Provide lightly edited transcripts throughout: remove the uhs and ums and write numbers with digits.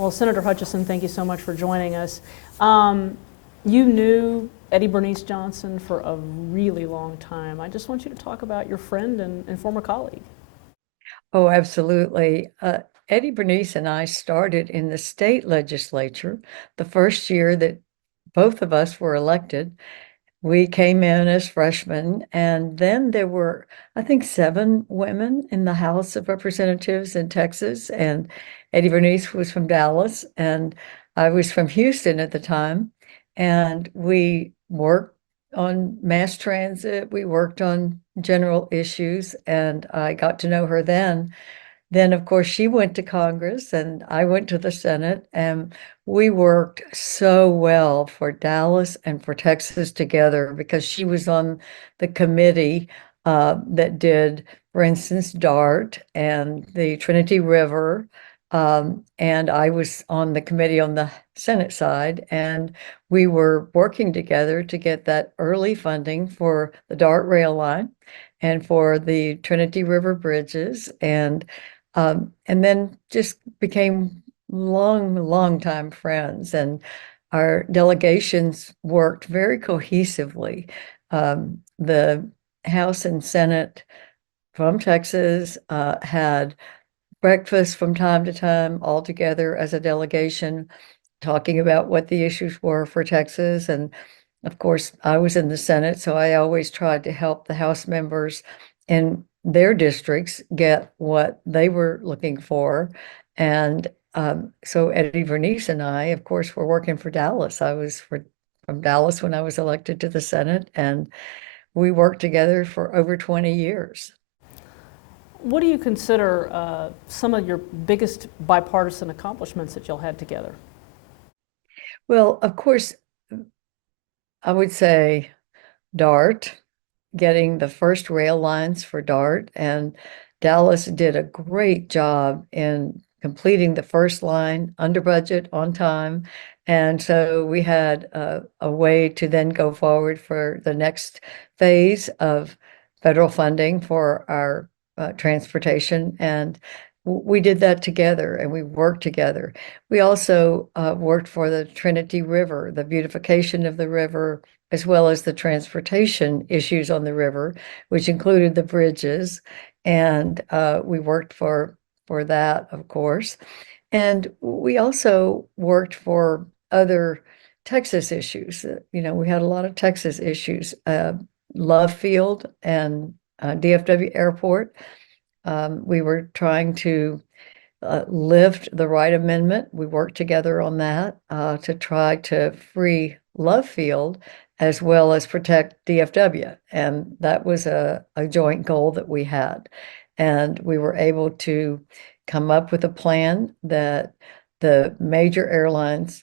Well, Senator Hutchison, thank you so much for joining us. You knew Eddie Bernice Johnson for a really long time. I just want you to talk about your friend and former colleague. Oh, absolutely. Eddie Bernice and I started in the state legislature the first year that both of us were elected. We came in as freshmen, and then there were, I think, 7 women in the House of Representatives in Texas. And Eddie Bernice was from Dallas, and I was from Houston at the time. And we worked on mass transit, we worked on general issues, and I got to know her then. Then, of course, she went to Congress and I went to the Senate, and we worked so well for Dallas and for Texas together because she was on the committee that did, for instance, DART and the Trinity River. And I was on the committee on the Senate side, and we were working together to get that early funding for the DART rail line and for the Trinity River bridges. And then just became long time friends. And our delegations worked very cohesively. The House and Senate from Texas had breakfast from time to time all together as a delegation, talking about what the issues were for Texas. And of course, I was in the Senate, so I always tried to help the House members in their districts get what they were looking for. And so Eddie Vernice and I, of course, were working for Dallas. From Dallas when I was elected to the Senate, and we worked together for over 20 years. What do you consider some of your biggest bipartisan accomplishments that y'all had together? Well, of course, I would say DART, getting the first rail lines for DART, and Dallas did a great job in completing the first line under budget, on time. And so we had a way to then go forward for the next phase of federal funding for our transportation. And we did that together and we worked together. We also worked for the Trinity River, the beautification of the river, as well as the transportation issues on the river, which included the bridges. And we worked for that, of course. And we also worked for other Texas issues. We had a lot of Texas issues, Love Field and DFW Airport. We were trying to lift the Wright Amendment. We worked together on that to try to free Love Field as well as protect DFW. And that was a joint goal that we had. And we were able to come up with a plan that the major airlines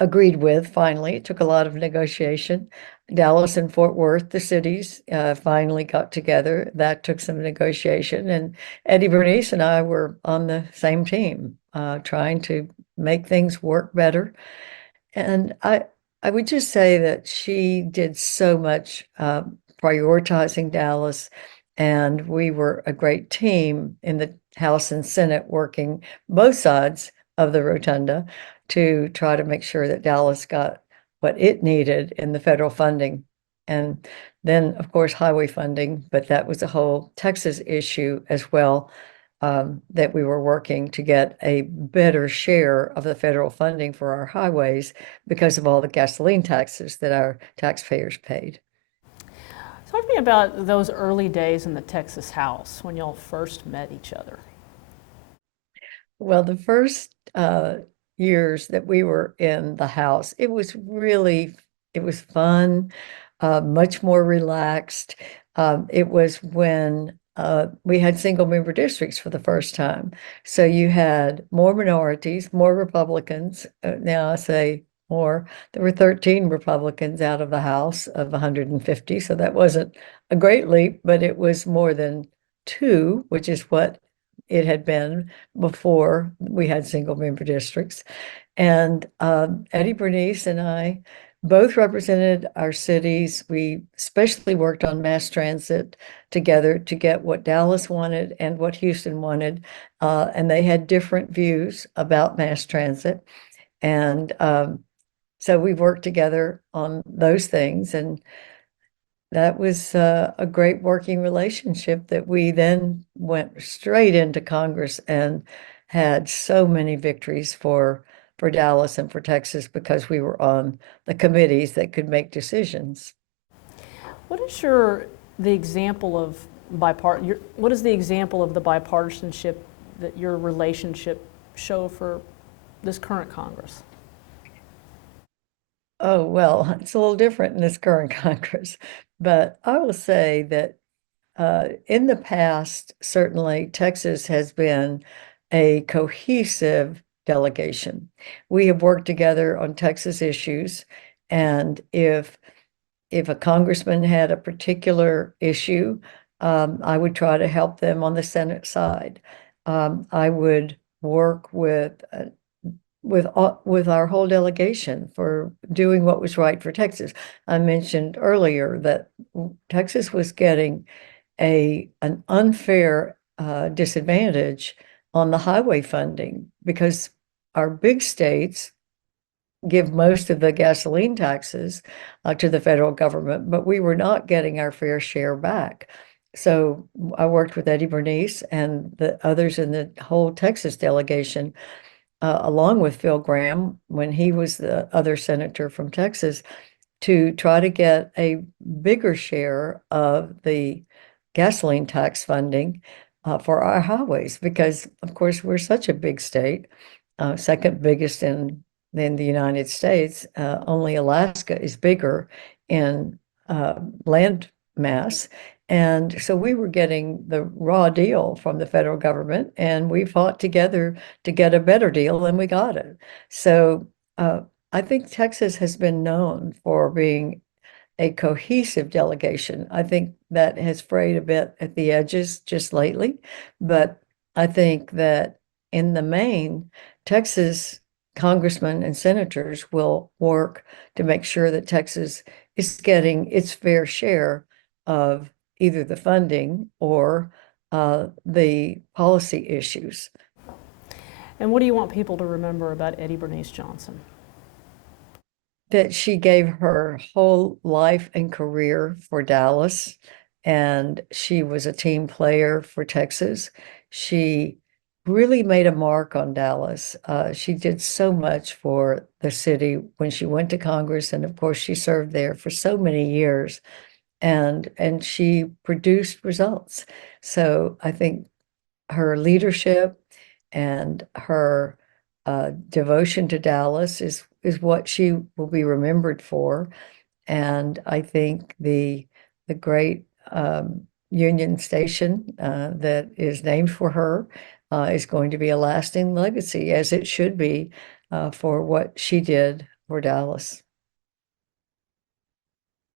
agreed with finally. It took a lot of negotiation. Dallas and Fort Worth, the cities, finally got together. That took some negotiation. And Eddie Bernice and I were on the same team, trying to make things work better. And I would just say that she did so much prioritizing Dallas, and we were a great team in the House and Senate working both sides of the rotunda to try to make sure that Dallas got what it needed in the federal funding. And then, of course, highway funding, but that was a whole Texas issue as well, that we were working to get a better share of the federal funding for our highways because of all the gasoline taxes that our taxpayers paid. Talk to me about those early days in the Texas House when y'all first met each other. Well, the first years that we were in the House, it was fun, much more relaxed. It was when we had single member districts for the first time. So you had more minorities, more Republicans. Now I say more. There were 13 Republicans out of the House of 150. So that wasn't a great leap, but it was more than two, which is what it had been before we had single member districts. And Eddie Bernice and I both represented our cities. We especially worked on mass transit together to get what Dallas wanted and what Houston wanted. And they had different views about mass transit. And so we worked together on those things. And that was a great working relationship that we then went straight into Congress and had so many victories for Dallas and for Texas because we were on the committees that could make decisions. What is the example of what is the example of the bipartisanship that your relationship show for this current Congress? Oh, well, it's a little different in this current Congress, but I will say that in the past, certainly Texas has been a cohesive delegation. We have worked together on Texas issues, and if a congressman had a particular issue, I would try to help them on the Senate side. I would work with our whole delegation for doing what was right for Texas. I mentioned earlier that Texas was getting an unfair disadvantage on the highway funding because our big states give most of the gasoline taxes to the federal government, but we were not getting our fair share back. So I worked with Eddie Bernice and the others in the whole Texas delegation, along with Phil Gramm, when he was the other senator from Texas, to try to get a bigger share of the gasoline tax funding for our highways, because of course we're such a big state, second biggest in the United States. Only Alaska is bigger in land mass. And so we were getting the raw deal from the federal government, and we fought together to get a better deal, and we got it. So I think Texas has been known for being a cohesive delegation. I think that has frayed a bit at the edges just lately, but I think that in the main, Texas congressmen and senators will work to make sure that Texas is getting its fair share of either the funding or the policy issues. And what do you want people to remember about Eddie Bernice Johnson? That she gave her whole life and career for Dallas, and she was a team player for Texas. She really made a mark on Dallas. She did so much for the city when she went to Congress, and of course, she served there for so many years, and she produced results. So I think her leadership and her devotion to Dallas is what she will be remembered for. And I think the great Union Station that is named for her is going to be a lasting legacy, as it should be, for what she did for Dallas.